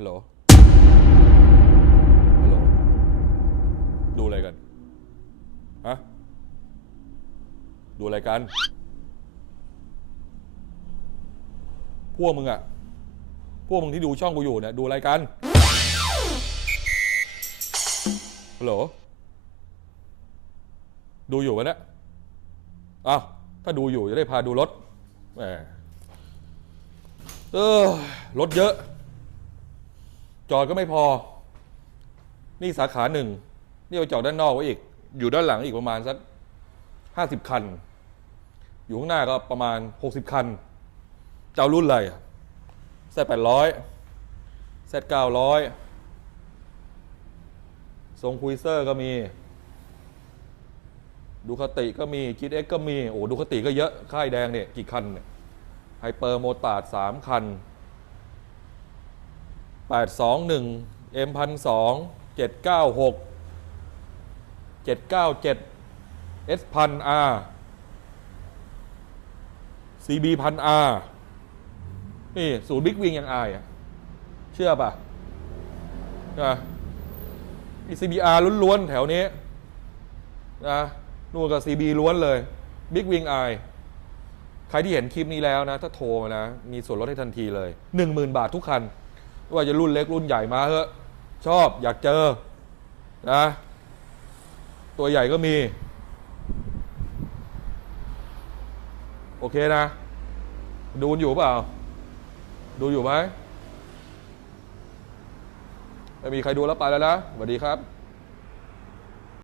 ฮัลโหล ฮัลโหล ดูอะไรกัน ฮะ ดูอะไรกัน พวกมึงอะพวกมึงที่ดูช่องกูอยู่เนี่ยดูอะไรกัน ฮัลโหล ดูอยู่วะเนี่ยอ้าวถ้าดูอยู่จะได้พาดูรถแหมเออรถเยอะ จอดก็ไม่พอ นี่สาขาหนึ่ง นี่ไปจอดด้านนอกไว้อีก อยู่ด้านหลังอีกประมาณสักห้าสิบคัน อยู่ข้างหน้าก็ประมาณหกสิบคัน เจ้ารุ่นอะไรแซดแปดร้อยแซดเก้าร้อยทรงคุยเซอร์ก็มี ดูคติก็มีจีเอ็กก็มี โอ้ดูคติก็เยอะ ค่ายแดงเนี่ย กี่คันเนี่ยไฮเปอร์โมตาร์ดสามคัน แปดสองหนึ่งเอ็มพันสองเจ็ดเก้าหกเจ็ดเก้าเจ็ดเอสพันอาร์ซีบีพันอาร์นี่ศูนย์บิ๊กวิงยังอายอะ เชื่อป่ะนะมีซีบีอาร์ล้วนๆ แถวนี้นะนู่นกับซีบีล้วนเลยบิ๊กวิงอายใครที่เห็นคลิปนี้แล้วนะ ถ้าโทรมานะ มีส่วนลดให้ทันทีเลยหนึ่งหมื่นบาททุกคัน ไม่ว่าจะรุ่นเล็กรุ่นใหญ่มาเถอะชอบอยากเจอนะตัวใหญ่ก็มี โอเคนะ ดูอยู่เปล่า ดูอยู่ไหมไม่มีใครดูแล้วไปแล้วนะสวัสดีครับ